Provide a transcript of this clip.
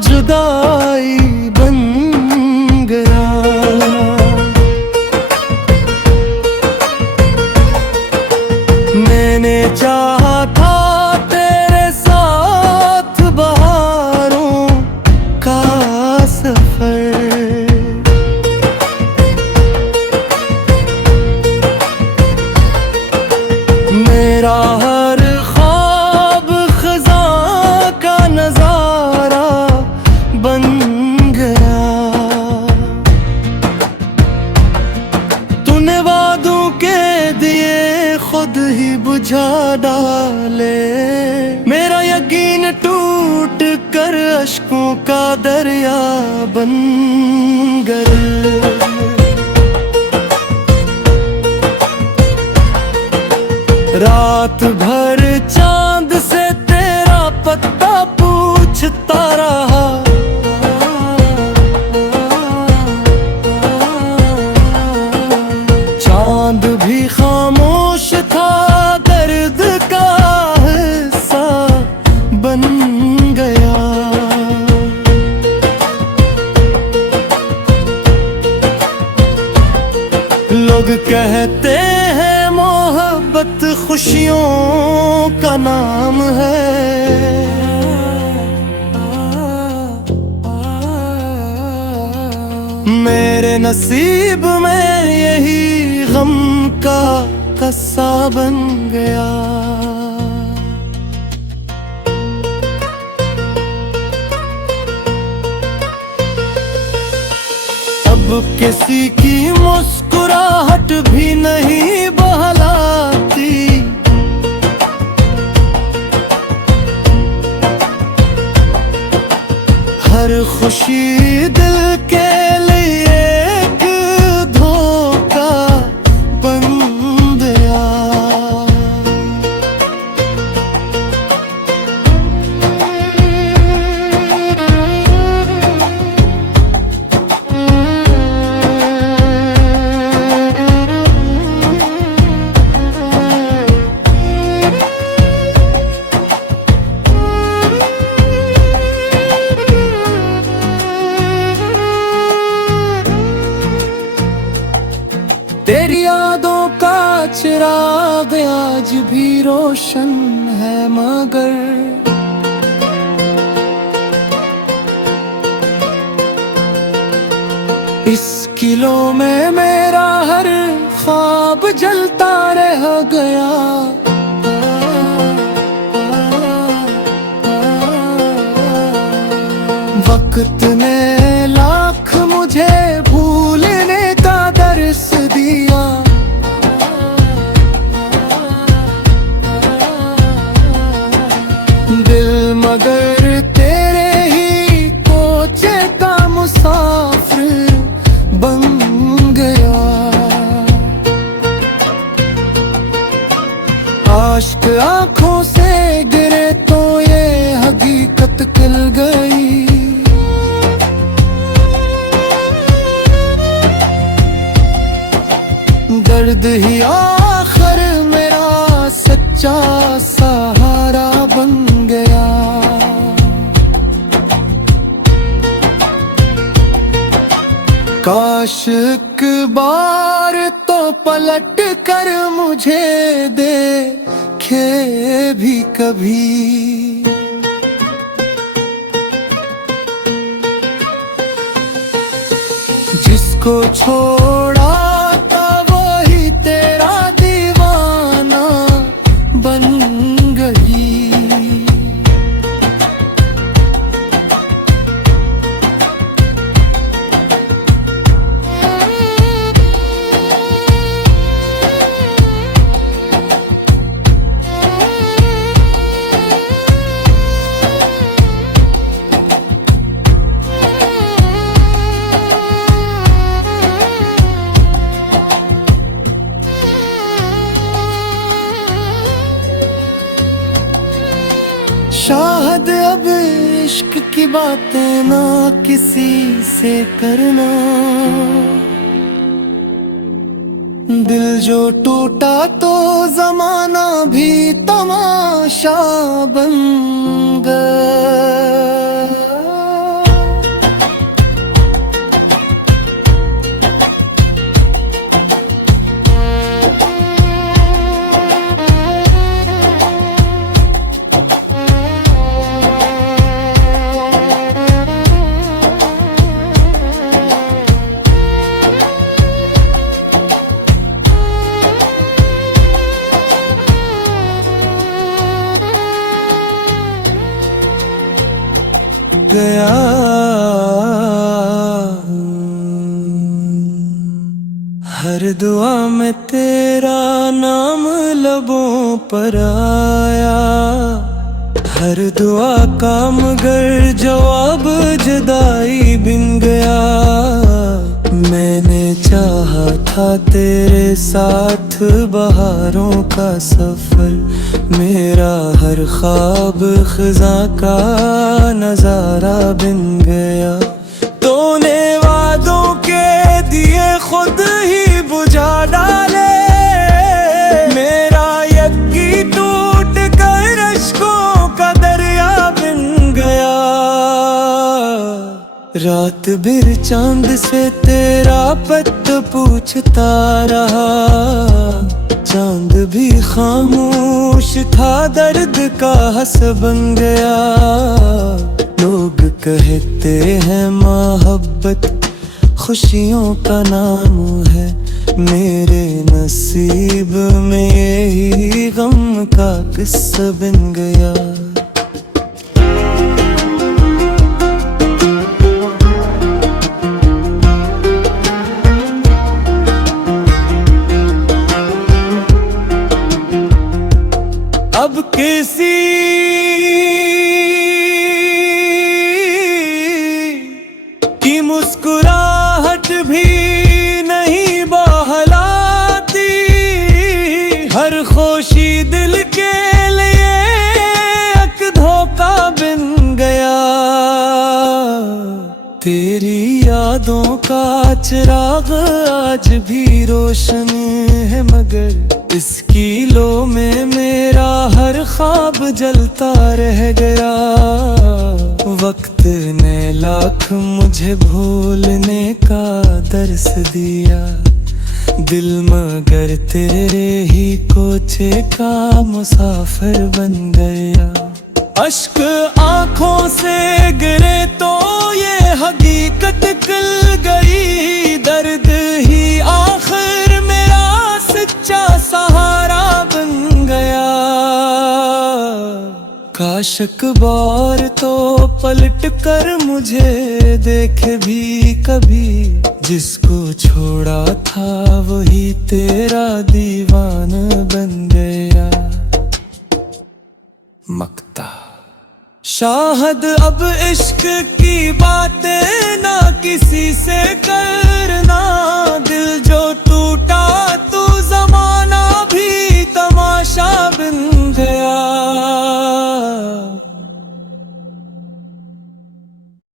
जुदाई बन गया। मैंने चाहा था तेरे साथ बहारों का सफर, मेरा हर ख्वाब खज़ां का नजारा बन गया। तूने वादों के दिए खुद ही बुझा डाले, मेरा यकीन टूट कर अश्कों का दरिया बन गया। रात भर चांद से तेरा पत्ता पूछता रहा, चांद भी खामोश था, दर्द का हिस्सा बन गया। लोग कहते हैं मोहब्बत खुशियों का नाम है, मेरे नसीब में यही गम का किस्सा बन गया। अब किसी की मुस्कुराहट भी नहीं बहलाती, हर खुशी दिल के लिए एक धोखा बन गया। तेरी यादों का चिराग आज भी रोशन है, मगर इस किलो में मेरा हर ख्वाब जलता रह गया। वक्त ने लाख मुझे भूलने का दर्स दिया, दिल मगर तेरे ही कोचे का मुसाफिर बन गया। आश्क आंखों से गिरे तो ये हकीकत खिल गई, दर्द ही आखिर मेरा सच्चा सहारा बन गया। काश एक बार तो पलट कर मुझे देखे भी कभी, जिसको छोड़ा शायद अब इश्क की बातें ना किसी से करना, दिल जो टूटा तो जमाना भी तमाशा बन गया। गया। हर दुआ में तेरा नाम लबों पर आया, हर दुआ का मगर जवाब जुदाई बिन गया। मैंने चाहा था तेरे साथ बहारों का सफर, मेरा हर ख्वाब खिज़ा का नजारा बिन गया। तूने वादों के दिए खुद ही बुझा डाले, मेरा यकी टूट कर अश्कों का दरिया बिन गया। रात भर चांद से तेरा पत पूछता रहा, चांद भी खामोश था, दर्द का हंस बन गया। लोग कहते हैं मोहब्बत खुशियों का नाम है, मेरे नसीब में यही गम का किस्सा बन गया। अब किसी की मुस्कुराहट भी नहीं बहलाती, हर खुशी दिल के लिए एक धोखा बिन गया। तेरी यादों का चिराग आज भी रोशन है, मगर इसकी लो में मेरा हर ख्वाब जलता रह गया। वक्त ने लाख मुझे भूलने का दर्स दिया, दिल मगर तेरे ही कोचे का मुसाफिर बन गया। अश्क आंखों से गिरे तो ये हकीकत खिल गई, दर्द ही आखिर मेरा सच्चा सहारा बन गया। काश अखबार तो पलट कर मुझे देखे भी कभी, जिसको छोड़ा था वही तेरा दीवाना बन गया। मक्ता शाहद अब इश्क की बातें ना किसी से